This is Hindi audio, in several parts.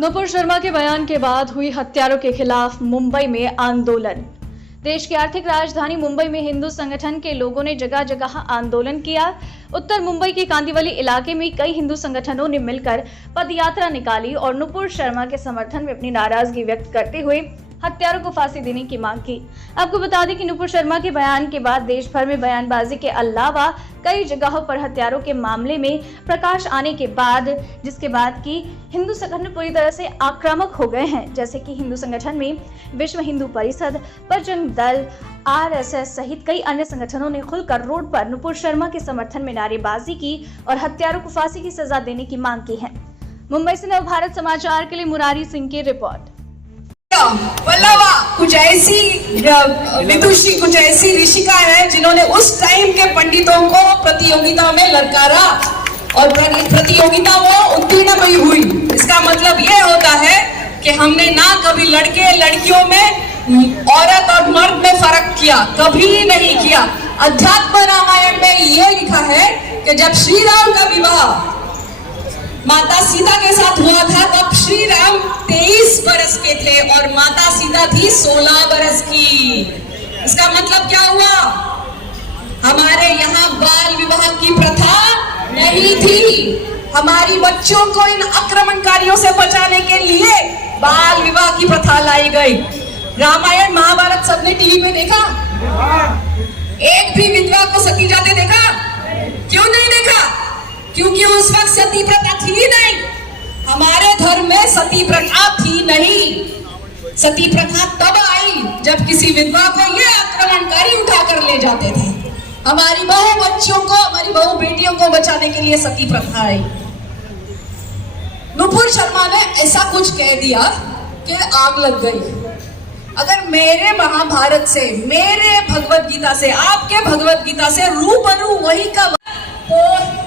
नुपुर शर्मा के बयान के बाद हुई हत्यारों के खिलाफ मुंबई में आंदोलन। देश की आर्थिक राजधानी मुंबई में हिंदू संगठन के लोगों ने जगह जगह आंदोलन किया। उत्तर मुंबई के कांदिवली इलाके में कई हिंदू संगठनों ने मिलकर पदयात्रा निकाली और नुपुर शर्मा के समर्थन में अपनी नाराजगी व्यक्त करते हुए हत्यारों को फांसी देने की मांग की। आपको बता दें कि नुपुर शर्मा के बयान के बाद देश भर में बयानबाजी के अलावा कई जगहों पर हत्यारों के मामले में प्रकाश आने के बाद जिसके बाद कि हिंदू संगठन पूरी तरह से आक्रामक हो गए हैं। जैसे कि हिंदू संगठन में विश्व हिंदू परिषद, बजरंग दल, आरएसएस सहित कई अन्य संगठनों ने खुलकर रोड पर नुपुर शर्मा के समर्थन में नारेबाजी की और हत्यारों को फांसी की सजा देने की मांग की है। मुंबई से नवभारत समाचार के लिए मुरारी सिंह की रिपोर्ट। वल्लवा कुछ ऐसी विदुषी, कुछ ऐसी ऋषिका है जिन्होंने उस टाइम के पंडितों को प्रतियोगिता में ललकारा और प्रतियोगिता वो उत्तीर्ण भी हुई। इसका मतलब ये होता है कि हमने ना कभी लड़के लड़कियों में, औरत और मर्द में फर्क किया, कभी नहीं किया। अध्यात्म रामायण में ये लिखा है कि जब श्री राम का विवाह माता सीता के साथ हुआ था तब श्री राम 23 बरस के थे और माता सीता थी 16 बरस की। इसका मतलब क्या हुआ? हमारे यहाँ बाल विवाह की प्रथा नहीं थी। हमारी बच्चों को इन आक्रमणकारियों से बचाने के लिए बाल विवाह की प्रथा लाई गई। रामायण महाभारत सबने टीवी पे देखा? एक भी विधवा को सती जाते देखा? क्यों नहीं देखा? क्योंकि उस वक्त सती प्रथा थी नहीं। हमारे धर्म में सती प्रथा थी नहीं। सती प्रथा तब आई जब किसी विधवा को ये आक्रमणकारी उठाकर ले जाते थे। हमारी बहु बच्चों को, हमारी बहु बेटियों को बचाने के लिए सती प्रथा आई। नुपुर शर्मा ने ऐसा कुछ कह दिया कि आग लग गई। अगर मेरे महाभारत से, मेरे भगवत गीता से, आपके भगवत गीता से रूबरू वही का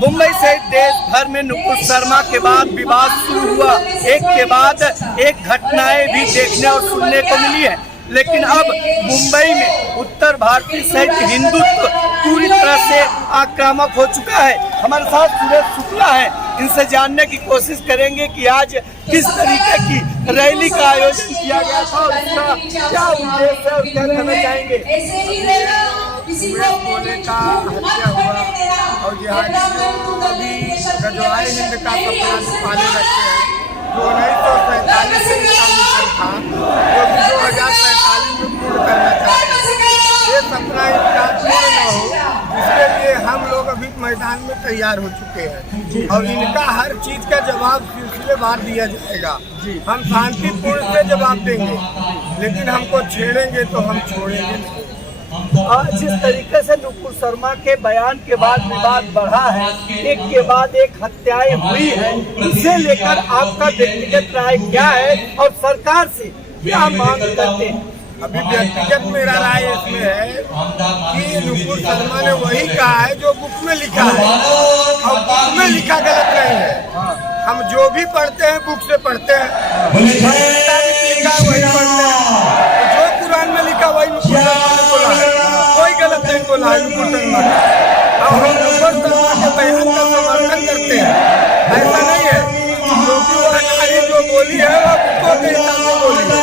मुंबई से देश भर में नुपुर शर्मा के बाद विवाद शुरू हुआ। एक के बाद एक घटनाएं भी देखने और सुनने को मिली है। लेकिन अब मुंबई में उत्तर भारतीय सहित हिंदुत्व पूरी तरह से आक्रामक हो चुका है। हमारे साथ सुरेश शुक्ला है, इनसे जानने की कोशिश करेंगे कि आज किस तरीके की रैली का आयोजन किया गया था और इसका क्या उद्देश्य है और क्या करना चाहेंगे। बोले का हत्या हुआ और यहाँ अभी गजवाए हिंद का कपड़ा पाले रखते हैं जो 1947 से था, जो भी 2047 में पूर्ण करना चाहते हैं। ये सपना इनका पूर्ण न हो, इसके लिए हम लोग अभी मैदान में तैयार हो चुके हैं और इनका हर चीज का जवाब सिलसिलेवार दिया जाएगा। हम शांतिपूर्ण से जवाब देंगे, लेकिन हमको छेड़ेंगे तो हम छोड़ेंगे नहीं। जिस तरीके से नुपुर शर्मा के बयान के बाद विवाद बढ़ा है, एक के बाद एक हत्याएं हुई है, इसे लेकर आपका व्यक्तिगत राय क्या है और सरकार से क्या मांग करते हैं? अभी व्यक्तिगत मेरा राय इसमें है कि नुपुर शर्मा ने वही कहा है जो बुक में लिखा है और बुक में लिखा गलत नहीं है। हम जो भी पढ़ते हैं बुक से पढ़ते हैं, लिखा वही पढ़ते हैं। जो कुरान में लिखा वही नुपुर शर्मा ने बोला है, कोई गलत नहीं बोला है नुपुर शर्मा ने। हम नुपुर शर्मा के बयान का समर्थन करते हैं, ऐसा नहीं है क्योंकि वो नारी जो बोली है वो बुकों के हिसाब से बोली है।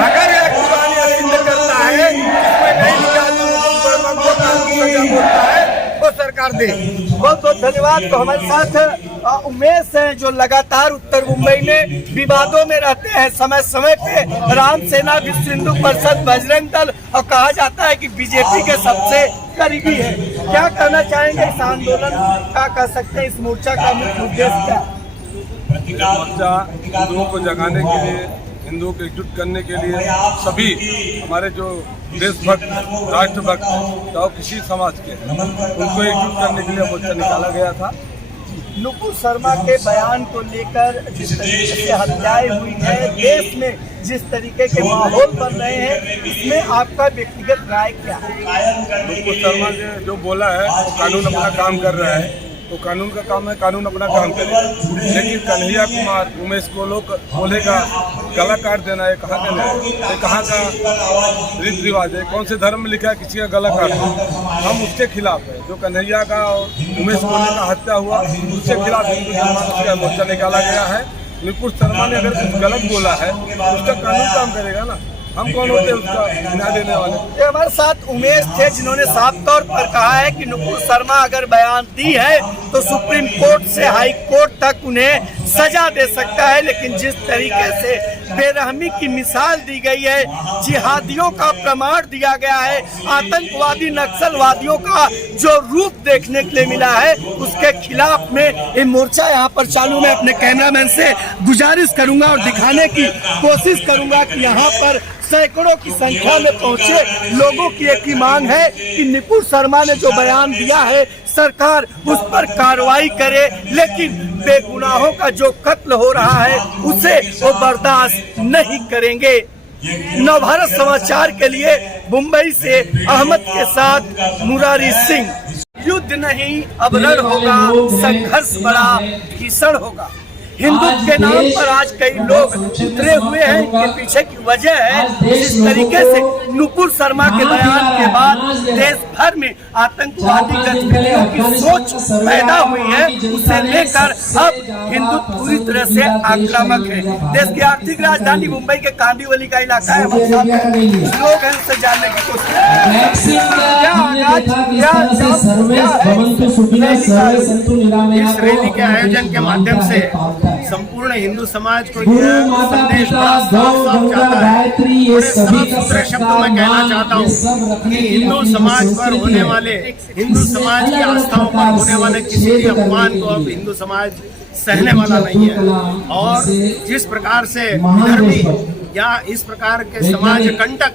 अगर यह कुरान सिद्ध करता है इसमें नहीं लिखा तो नुपुर शर्मा को कानून सजा बोलता है वो सरकार दे। बहुत बहुत धन्यवाद। तो हमारे साथ उमेश हैं जो लगातार उत्तर मुंबई में विवादों में रहते हैं। समय समय पे राम सेना, विश्व हिंदू परिषद, बजरंग दल और कहा जाता है कि बीजेपी के सबसे करीबी है। क्या कहना चाहेंगे इस आंदोलन का, कह सकते हैं इस मोर्चा का मुख्य उद्देश्य क्या? मोर्चा हिंदुओं को जगाने के लिए, हिंदुओं को एकजुट करने के लिए सभी हमारे जो देशभक्त, राष्ट्रभक्त चाहे किसी समाज के, उनको एकजुट करने के लिए मोर्चा निकाला गया था। नुपुर शर्मा के बयान को लेकर जिस तरीके से हत्याएं हुई है, देश में जिस तरीके के माहौल बन रहे हैं, इसमें आपका व्यक्तिगत राय क्या है? नुपुर शर्मा ने जो बोला है वो कानून अपना काम कर रहा है, तो कानून का काम है, कानून अपना काम करेगा। लेकिन कन्हैया कुमार, उमेश को लोग बोलेगा गला काट देना, ये कहाँ का है? ये कहाँ का रीति रिवाज है? कौन से धर्म में लिखा है किसी का गला काटना? हम उसके खिलाफ है। जो कन्हैया का और उमेश कोले का हत्या हुआ, उसके खिलाफ हिंदू समाज का मोर्चा निकाला गया है नुपुर शर्मा ने अगर कुछ गलत बोला है तो उसका कानून काम करेगा ना। हम कौन होते हैं उसका न्याय देने वाले? ये हमारे साथ उमेश थे जिन्होंने साफ तौर पर कहा है कि नुपुर शर्मा अगर बयान दी है तो सुप्रीम कोर्ट से हाई कोर्ट तक उन्हें सजा दे सकता है, लेकिन जिस तरीके से बेरहमी की मिसाल दी गई है, जिहादियों का प्रमाण दिया गया है, आतंकवादी नक्सलवादियों का जो रूप देखने के लिए मिला है, उसके खिलाफ में ये मोर्चा यहाँ पर चालू। मैं अपने कैमरामैन से गुजारिश करूंगा और दिखाने की कोशिश करूंगा कि यहाँ पर सैकड़ों की संख्या में पहुंचे लोगों की एक ही मांग है कि नुपुर शर्मा ने जो बयान दिया है सरकार उस पर कार्रवाई करे, लेकिन बेगुनाहों का जो कत्ल हो रहा है उसे वो बर्दाश्त नहीं करेंगे। नवभारत समाचार के लिए मुंबई से अहमद के साथ मुरारी सिंह। युद्ध नहीं अब रण होगा, संघर्ष बड़ा भीषण होगा। हिंदुत्व के नाम पर आज कई लोग उतरे हुए हैं। इनके पीछे की वजह है जिस तरीके से नुपुर शर्मा के बयान के बाद देश भर में आतंकवादी गतिविधियों की सोच पैदा हुई है, उसे लेकर अब हिंदुत्व पूरी तरह से आक्रामक है। देश की आर्थिक राजधानी मुंबई के कांदिवली का इलाका है, लोग हैं उससे जानने की कोशिश। इस रैली के आयोजन के माध्यम से संपूर्ण हिंदू समाज को यह संदेश साफ जाता है। दूसरे शब्दों में कहना चाहता हूँ कि हिंदू समाज पर होने वाले, हिंदू समाज की आस्थाओं पर होने वाले किसी भी अपमान को अब हिंदू समाज सहने वाला नहीं है। और जिस प्रकार से धर्मी या इस प्रकार के समाज कंटक,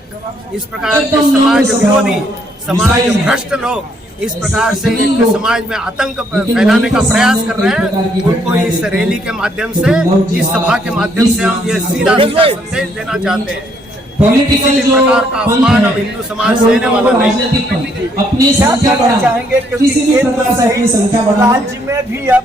इस प्रकार के समाज विरोधी, समाज भ्रष्ट लोग इस प्रकार से एक समाज में आतंक फैलाने का प्रयास कर रहे हैं, उनको इस रैली के माध्यम से, इस सभा के माध्यम से हम ये सीधा संदेश देना चाहते हैं। पॉलिटिकल जो अपमान अब हिंदू समाज सहने वाला नहीं। अपनी संख्या बढ़ाएंगे, किसी भी प्रकार से अपनी संख्या बढ़ाना, राज्य में भी अब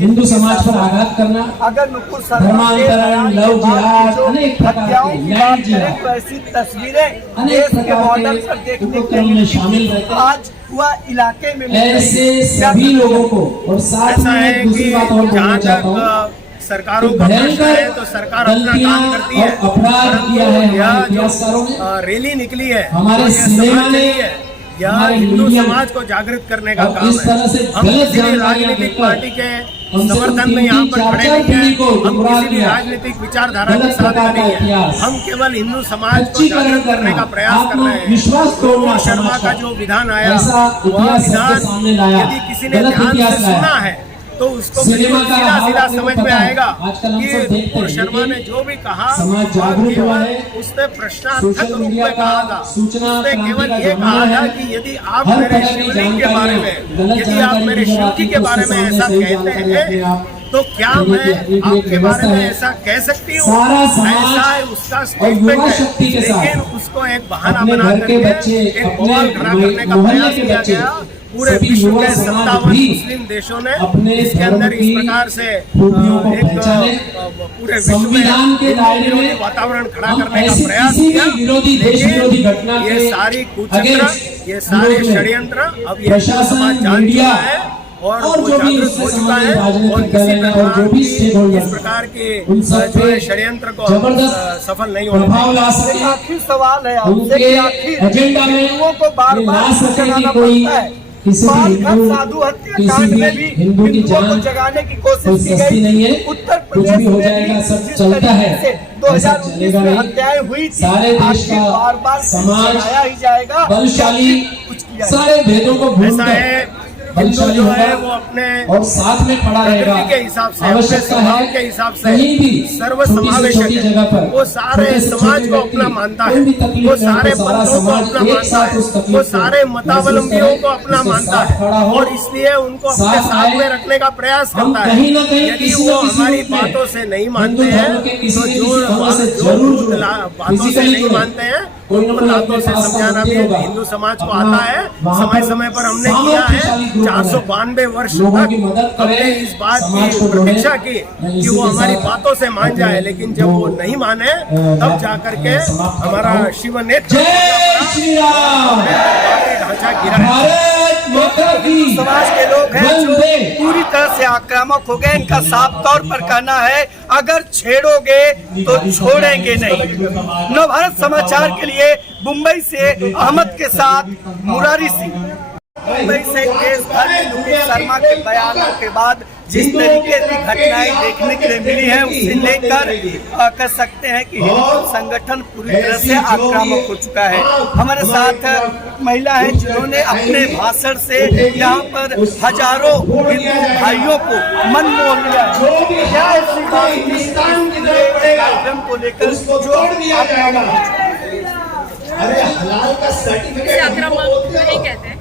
हिंदू समाज पर आघात करना, अगर नुपुर शर्मा धर्मांतरण, लव जिहाद, अनेक प्रकार के लैंड जिहाद, तो ऐसी तस्वीरें अनेक प्रकार के उपक्रम में शामिल रहते हैं। आज हुआ इलाके में ऐसे सभी लोगों को, और साथ में दूसरी बात और बोलना चाहता हूँ, सरकारों का प्रश्न है तो सरकार अपना काम करती है। अपराध किया है हमारे इतिहासकारों ने, रैली निकली है, हमारे सिनेमा ने, यह हिंदू समाज को जागृत करने का काम इस तरह से है। हम गलत किसी भी जानकारियां राजनीतिक देकर पार्टी के समर्थन में यहाँ पर खड़े नहीं हैं, हम किसी भी राजनीतिक विचारधारा के साथ नहीं है। हम केवल हिंदू समाज को जागृत करने का प्रयास कर रहे हैं। नुपुर शर्मा का जो विधान आया, वह विधान यदि किसी ने ध्यान से सुना है तो उसको सीधा समझ में आएगा कि नुपुर शर्मा ने जो भी कहा उसने प्रश्नार्थक रूप में कहा था। उसने केवल ये कहा था कि यदि आप मेरे शिवलिंग के बारे में, यदि आप मेरे शिव जी के बारे में ऐसा कहते हैं तो क्या मैं आपके बारे में ऐसा कह सकती हूँ? ऐसा है उसका स्टेटमेंट है, लेकिन उसको एक बहाना बना करके एक बवाल खड़ा करने का प्रयास किया गया। पूरे विश्व के 57 मुस्लिम देशों ने इसके अंदर इस प्रकार से एक पूरे विश्व में वातावरण खड़ा करने का प्रयास किया, लेकिन ये सारी कुचक्र, ये सारे षड्यंत्र अब ये समाज जान चुका है और वो जागरूक हो चुका है। और किसी प्रकार के जो षड्यंत्र को सफल नहीं होना। आखिर सवाल है आपसे कि आखिर हिंदुओं को बार-बार जगाना पड़ता है। साधु हत्याकांड में भी हिंदुओं को जगाने की कोशिश की गई। उत्तर प्रदेश में भी जिस तरीके से 2019 में हत्याएं हुई थी, आखिर बार-बार जगाया ही जाएगा। बलशाली सारे भेदों को भूलकर हिंदू जो है वो अपने और साथ में खड़ा रहेगा के हिसाब से, अपने स्वभाव के हिसाब से कहीं भी सर्व समावेशक है। वो सारे समाज को अपना मानता है, वो सारे पंथों को अपना मानता है, वो सारे मतावलंबियों को अपना मानता है और इसलिए उनको अपने साथ में रखने का प्रयास करता है। यदि वो हमारी बातों से नहीं मानते हैं तो जो बातों से नहीं मानते हैं उनको बातों से समझाना भी हिंदू समाज को आता है। समय समय पर हमने किया है। 492 वर्ष तक हमने इस बात की प्रतीक्षा की कि वो हमारी बातों से मान जाए, लेकिन जब वो नहीं माने तब जाकर के हमारा शिव नेत्र ढांचा गिरा है। समाज के लोग हैं जो पूरी तरह से आक्रामक हो गए। इनका साफ तौर पर कहना है अगर छेड़ोगे तो छोड़ेंगे नहीं। नवभारत समाचार के लिए मुंबई से अहमद के साथ मुरारी सिंह। मुंबई से देश भर में नुपुर शर्मा के बयानों के बाद जिस तरीके की घटनाएं देखने के लिए मिली हैं, उसे लेकर कह सकते हैं कि हिंदू संगठन पूरी तरह से आक्रामक हो चुका है। हमारे साथ महिला है जिन्होंने अपने भाषण से यहाँ पर हजारों हिंदू भाइयों को मन मोह लिया। क्या कार्यक्रम को लेकर जो अरे हलाल का सर्टिफिकेट नहीं कहते हैं।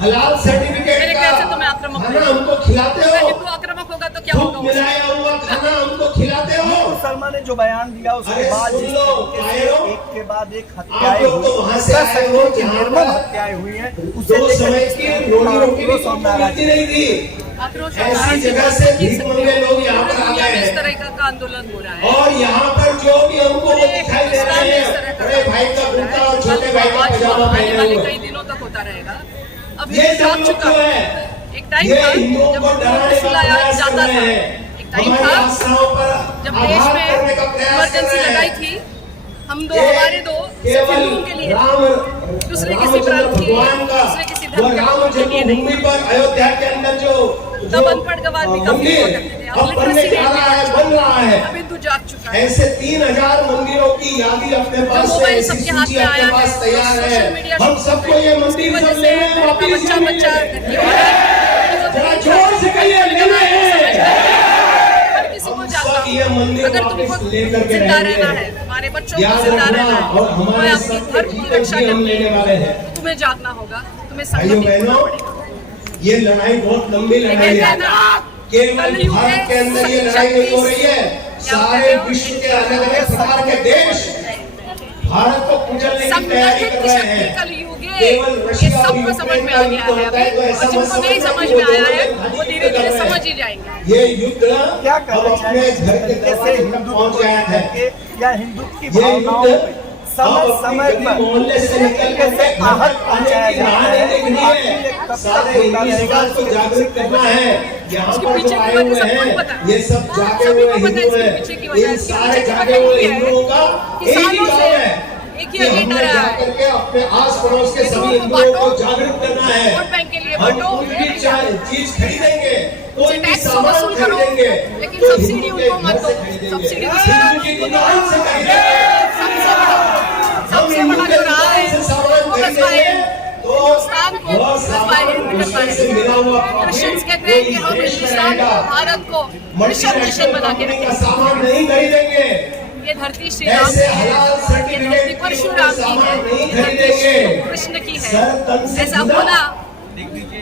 हलाल सर्टिफिकेट मेरे ख्याल से तो मैं आक्रामक खाना हमको खिलाते हो। हिंदू आक्रामक होगा तो क्या होगा? मिलाया हुआ खाना हमको खिलाते हो। शर्मा ने जो बयान दिया उसके बाद जिस तरीके से एक के बाद एक हत्याएं लोग तो वहाँ से आए हो निर्मम हत्याएं हुई हैं, उसे दो समय की रोटी रोटी भी मिलती नहीं थी। आक्रोश ऐसी जगह से भीख मंगे लोग यहाँ पर आ गए इस हैं तरह का आंदोलन हो रहा है और यहाँ पर जो भी हमको वो दिखाई दे रहे हैं, बड़े भाई का कुर्ता और छोटे भाई का पजामा आने पहने वाले हुए। कई दिनों तक होता रहेगा। अब ये जाग सब चुका लोग है। है एक टाइम ये था हिंदुओं जब को डराने का सुलाया प्रयास कर जाता रहे था। हैं। एक टाइम हमारी था आस्थाओं पर जब देश आघात में करने का प्रयास कर इमरजेंसी रहे लगाई हैं। थी, हम दो हमारे दो सिर्फ हिंदुओं के लिए दूसरे किसी प्रांत के लिए, दूसरे किसी धर्म के लोगों के लिए नहीं। भूमि पर अयोध्या के अंदर जो तब अनपढ़ गवार भी काफी हुआ करते थे। अब बनने लिटरेसी जा रहा है, बन रहा है। अब हिंदू जाग चुका है। ऐसे 3000 मंदिरों की यादी अपने पास मोबाइल है, सबके ऐसी हाथ सूची में अपने आया पास है, तैयार है। सोशल मीडिया हम सबको ये मंदिर सब लेने हैं, वापिस बच्चा लेने हैं। बच्चा जरा जोर से कहिए, लेने हैं। हर किसी को जागना सब ये मंदिर अगर वापिस तुमको लेकर के जिंदा रहेंगे। रहना है, हमारे बच्चों को याद जिंदा रखना रहना है, और हमारे तुम्हें अपनी सबके धर्म की जीवन रक्षा की हम करनी लेने है, वाले हैं। तुम्हें जागना होगा, तुम्हें भाइयों संगठित होना बहनों, पड़ेगा। ये लड़ाई बहुत लंबी लड़ाई है। केवल भारत के अंदर ये लड़ाई नहीं हो रही है, सारे विश्व के अलग अलग प्रकार के देश भारत को कुचलने की तैयारी संगठित कर रहे शक्ति हैं। कलयुग है। केवल ये रशिया और सबको समझ यूक्रेन में का आ युद्ध गया है होता है तो अभी, ऐसा और जिनको नहीं समझ में आया है वो धीरे धीरे समझ ही जाएंगे। ये युद्ध क्या अब कहना अपने घर के दरवाजे तक पहुंच गया है। या हिंदू की ये भावनाओं युद्ध में समय समय पर मोहल्ले से निकल कर कैसे आहत पहुंचाया जाता है, देखनी है। सारे हिंदू समाज को जागरूक करना है। यहाँ इसके पर पीछे जो की आए वजह हुए सबको हैं पता है। ये सब जागे सभी हुए को पता है हिंदू इसके पीछे की वजह। हैं। इन इसके सारे पीछे की जागे वजह हुए ये है हिंदुओं का कि एक ही सालों काम से है एक ही कि एजेंडा हमने रहा जाकर है। के अपने आस पड़ोस के सभी हिंदुओं को हिंदुओं को बांटो, जागरूक करना है। वोट बैंक के लिए हम बांटो, कुछ भी चीज खरीदेंगे, कोई भी टैक्स सामान वसूल करो, खरीदेंगे, लेकिन तो सब्सिडी हिंदू के उनको मत घर से दो। खरीदेंगे। सब्सिडी हिंदू की दुकान से खरीदेंगे। सबसे बड़ा जो रहा है वो खरीदेंगे तो हिंदुस्तान को बहुत सामान से मिला हुआ क्रिश्चियंस कहते हैं कि हम हिंदुस्तान को, भारत को क्रिश्चियन नेशन बना के का रखेंगे। सामान नहीं खरीदेंगे। ये धरती श्री राम ऐसे की है, हलाल ये सर्टिफिकेट धरती परशुराम की है, नहीं ये धरती खरीदेंगे। कृष्ण की है। सर तन से ऐसा जुड़ा। होना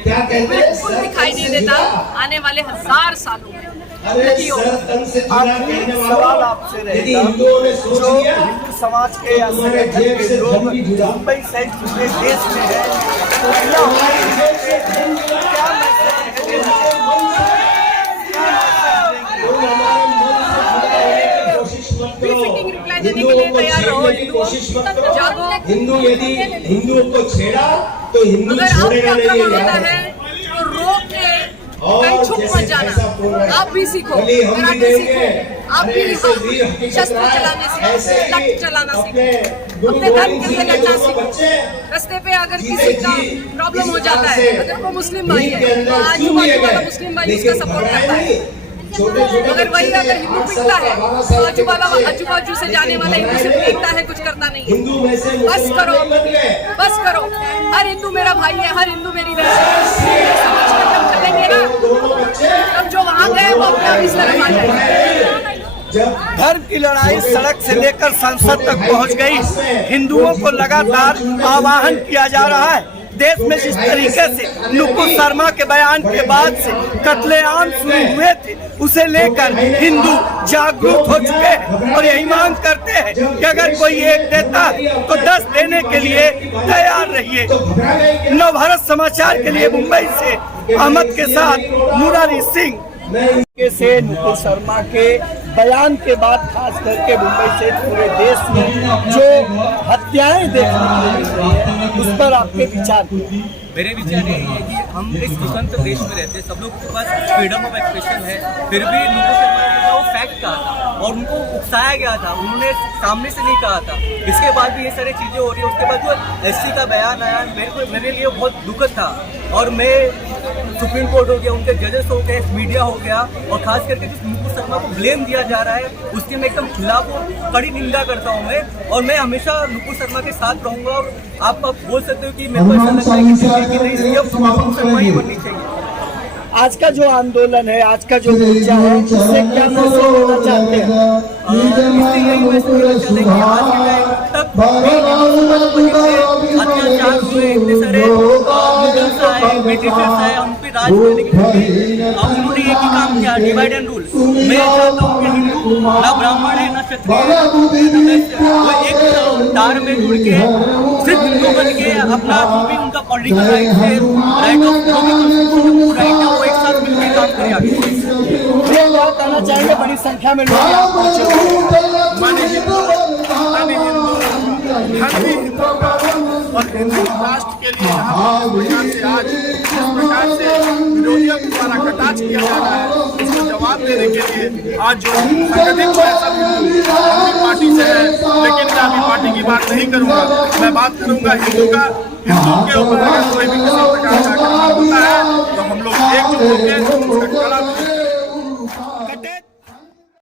क्या कहते हैं? बिल्कुल दिखाई नहीं देता आने वाले 1000 सालों में। अरे नहीं होगा। सर तन से जुड़ा आखिरी कहने सवाल वाला आपसे यदि रहेगा, हिंदुओं ने सोच जो लिया हिंदू समाज के या तुम्हारे संगठन जेब के से लोग धन भी जुड़ा। मुंबई सहित पूरे देश में है, तो क्या होगा? क्या मैसेज कोई हमारे मन से जुड़ा होने की कोशिश मत करो। Befitting reply देने के हिंदुओं लिए को तैयार रहो, छेड़ने की हिंदुओं। कोशिश मत करो। जागो। हिंदू यदि हिंदुओं को छेड़ा तो हिंदू अगर आप छोड़ेगा नहीं, आक्रमण ये होता याद है रखो। तो रोक के और कहीं छुप जैसे मत जाना। ऐसा बोल रहे हैं, आप भी सीखो, भले हम भी कराटे देंगे। सीखो, आप अरे भी ऐसे वीर हकीकत शस्त्र रहा है, चलाने सीखो, ऐसे ही लठ चलाना अपने सीखो, गुरु अपने धर्म गोविंद के सिंह लिए के लड़ना दोनों सीखो। बच्चे रास्ते पे अगर जीते किसी का जी प्रॉब्लम हो इस जाता तरह है, से अगर वो मुस्लिम भाई नींद के है, अंदर तो आजू क्यों बाजू लिए वाला गए? मुस्लिम भाई लेकिन उसका सपोर्ट घबराए करता है। नहीं। छोटे-छोटे अगर वही बच्चे अगर थे, हिंदू 8 साल पिटता का, है 12 साल आजू के वाला बच्चे। आजू बाजू से जाने वाला हिंदू से घबराए फेंकता है, कुछ करता नहीं है। हिंदू में से बस मुसलमान करो, नहीं बन गए। बस करो। हर हिंदू मेरा भाई है, हर हिंदू मेरी बहन है। समझ कर जब चलेंगे ना, दोनों बच्चे तब जो वहाँ गए वो अपना इस तरफ आ जाएंगे। जब धर्म की लड़ाई सड़क से लेकर संसद तक पहुंच गई। हिंदुओं को लगातार आह्वान किया जा रहा है। देश में जिस तरीके से नुपुर शर्मा के बयान के बाद से कत्लेआम शुरू हुए थे, उसे लेकर हिंदू जागरूक हो चुके हैं और यही मांग करते हैं कि अगर कोई एक देता है तो 10 देने के लिए तैयार रहिए। नवभारत समाचार के लिए मुंबई से अहमद के साथ मुरारी सिंह। से नुपुर शर्मा के बयान के बाद खास करके मुंबई से पूरे देश में जो हत्याएं देखने को मिल रही है, उस पर आपके विचार क्या? मेरे विचार यही है कि हम एक स्वतंत्र देश में रहते हैं, सब लोग के पास फ्रीडम ऑफ एक्सप्रेशन है, फिर भी नुपुर शर्मा ने वो फैक्ट कहा था और उनको उकसाया गया था, उन्होंने सामने से नहीं कहा था। इसके बाद भी ये सारी चीज़ें हो रही है। उसके बाद जो एससी का बयान आया मेरे लिए बहुत दुखद था और मैं सुप्रीम कोर्ट हो गया, उनके जजेस हो गए, मीडिया हो गया और खास करके जो नुपुर शर्मा को ब्लेम दिया जा रहा है उसकी मैं एकदम खिलाफ हूँ, कड़ी निंदा करता हूँ मैं, और मैं हमेशा नुपुर शर्मा के साथ रहूँगा। और आप बोल सकते हो कि मेरे को ऐसा लगता है कि नुपुर शर्मा ही बननी चाहिए। आज का जो आंदोलन है, आज का जो मोर्चा है, उससे क्या मैसेज देना चाहते हैं? इससे यही मैसेज देना चाहते हैं कि आज के टाइम तक अत्याचार हुए, इतने सारे मुगल्स आए, ब्रिटिशर्स आए, हम पे राज करने की उन्होंने एक ही काम किया, डिवाइड एंड रूल। मैं चाहता हूँ कि हिंदू ना ब्राह्मण है ना क्षत्रिय है, वो एक तार में जुड़ के सिर्फ हिंदू बन के अपना जो भी उनका पॉलिटिकल राइट है, राइट ऑफ राइट है, वो एक साथ मिलकर काम करें आगे। ये बात कहना चाहेंगे, बड़ी संख्या में लोग यहाँ पहुंचे हुए हैं। माने हिंदू हर भी हिंदू और हिंदू राष्ट्र के लिए यहाँ पर आज जिस प्रकार से विरोधियों के द्वारा कटाक्ष किया जा रहा है, उसको जवाब देने के लिए आज जो संगठित है सब हिंदू अपनी पार्टी से है, लेकिन मैं अभी पार्टी की बात नहीं करूँगा, मैं बात करूँगा हिंदू का। हिंदू के ऊपर अगर कोई भी किसी प्रकार का आक्रमण होता है तो हम लोग एकजुट होकर उसका